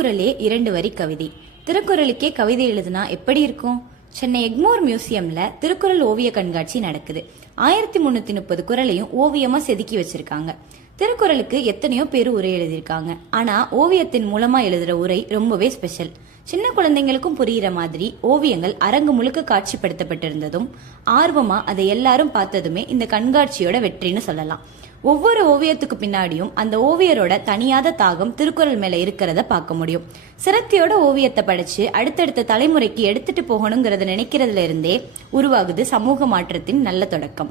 திருக்குறளே 2 வரி கவிதை. திருக்குறளுக்கே கவிதை எழுதுனா எப்படி இருக்கும்? சென்னை எக்மோர் மியூசியம்ல திருக்குறள் ஓவிய கண்காட்சி நடக்குது. 1330 குறளையும் ஓவியமா செதுக்கி வச்சிருக்காங்க. திருக்குறளுக்கு எத்தனையோ பேர் உரை எழுதியிருக்காங்க. ஆனா ஓவியத்தின் மூலமா எழுதுற உரை ரொம்பவே ஸ்பெஷல். சின்ன குழந்தைங்களுக்கும் புரியுற மாதிரி ஓவியங்கள் அரங்கு முழுக்க காட்சிப்படுத்தப்பட்டிருந்ததும் ஆர்வமா அதை எல்லாரும் பார்த்ததுமே இந்த கண்காட்சியோட வெற்றின்னு சொல்லலாம். ஒவ்வொரு ஓவியத்துக்கு பின்னாடியும் அந்த ஓவியரோட தனியாத தாகம் திருக்குறள் மேல இருக்கிறத பார்க்க முடியும். சிரத்தையோட ஓவியத்தை படைச்சு அடுத்தடுத்த தலைமுறைக்கு எடுத்துட்டு போகணுங்கிறத நினைக்கிறதுல இருந்தே உருவாகுது சமூக மாற்றத்தின் நல்ல தொடக்கம்.